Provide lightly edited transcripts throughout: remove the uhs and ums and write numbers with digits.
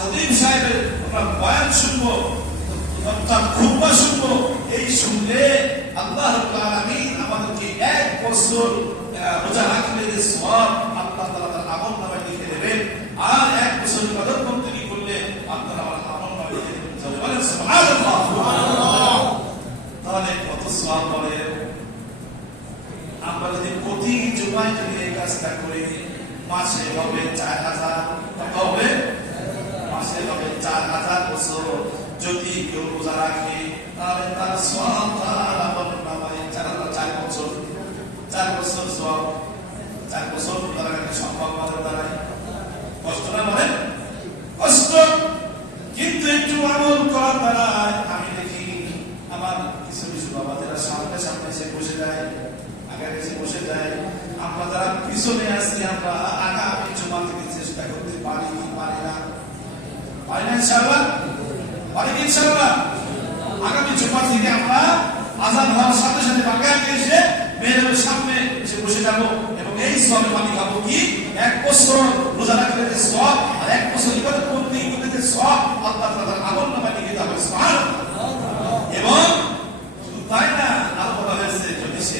খতিব সাহেবের আমরা বয়ান শুনবো, অর্থাৎ খুতবা শুনবো, এই শুনলে আল্লাহ রাব্বুল আলামিন আমাদেরকে 1 বছর রোজা রাখলে যে সওয়াব আল্লাহ তাআলা তার আমলনামায় লিখে দেবেন। আর 1 বছর ইবাদত বন্দেগী করলে আপনারা আমার আমলনামায় লিখে দেবেন। বলেন সুবহানাল্লাহ। তাহলে কত সওয়াব বলে। আমরা যদি প্রতি জুমায় যদি এই কাজটা করি, মাসে হবে 4000। কত হবে? মাসে হবে 4000 বছর। যদি কেউ রোজা রাখে তাহলে তার সওয়াব তার আমলনামায় 4 বছর 4 বছর সওয়াব। 4 বছর রোজা রাখা সম্ভব আমাদের দ্বারাই? কষ্ট না বলেন? কষ্ট। কিন্তু একটু আমল করার দ্বারা আমি দেখি আমার কিছু কিছু বাবাদেরা সামনে সামনে এসে বসে যায়, আগে এসে বসে যায়। আমরা যারা পিছনে আছি আমরা আগামী জুমা থেকে চেষ্টা করতে পারি কি পারি না? পারি না ইনশাআল্লাহ? পারি কি ইনশাআল্লাহ? আগামী জুমা থেকে আমরা আযান হওয়ার সাথে সাথে আগে এসে মেয়েদের সামনে এসে বসে যাবো এবং এই সওয়াবের মালিক হবো। কি 1 বছর রোজা রাখলে যে সওয়াব আর 1 বছর ইবাদত বন্দেগী করলে যে সওয়াব আল্লাহ তাআলা আমলনামায় লিখে দেবে। সুবহানাল্লাহ। এবং শুধু তাই না, আরো বলা হয়েছে যদি সে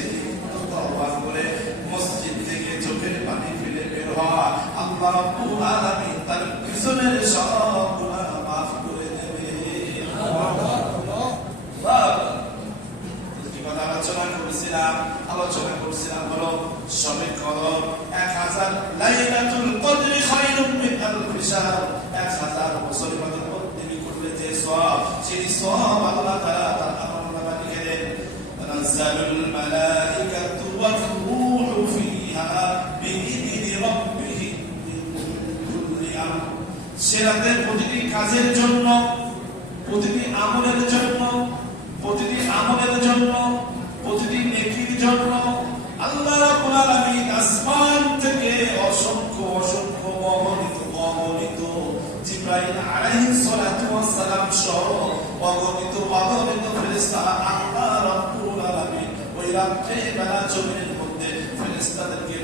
তওবা করে মসজিদ থেকে চোখের পানি ফেলে বের হওয়া, আল্লাহ রাব্বুল আলামিন তার পিছনের সব গুনাহ মাফ করে দেবে। আলোচনা করছিলাম হলো শবে কদর 1000 লাইলাতুল কদর খায়রুম মিন আলফি শাহর। 1000 বছর ইবাদত বন্দেগী করলে যে সওয়াব, সেই সওয়াব আল্লাহ তাআলা তার আমলনামায় লিখে দেন। তানাজ্জালুল মালাইকাতু ওয়ার রূহু ফিহা বিইذনি রাব্বিহিম মিন কুল্লি আমর। সে রাতের প্রতিটি কাজের জন্য, প্রতিটি আমলের জন্য, প্রতিটি আমলের জন্য, প্রতিটি নেকির জন্য আল্লাহ রাব্বুল আলামিন আসমান থেকে অসংখ্য অসংখ্য অগণিত জিবরাইল আলাইহিস সালাতু ওয়াস সালাম সহ অগণিত ফেরেশতা আল্লাহ রাব্বুল আলামিন ওই রাত্রে বেলা জমিনের মধ্যে ফেরেশতাদেরকে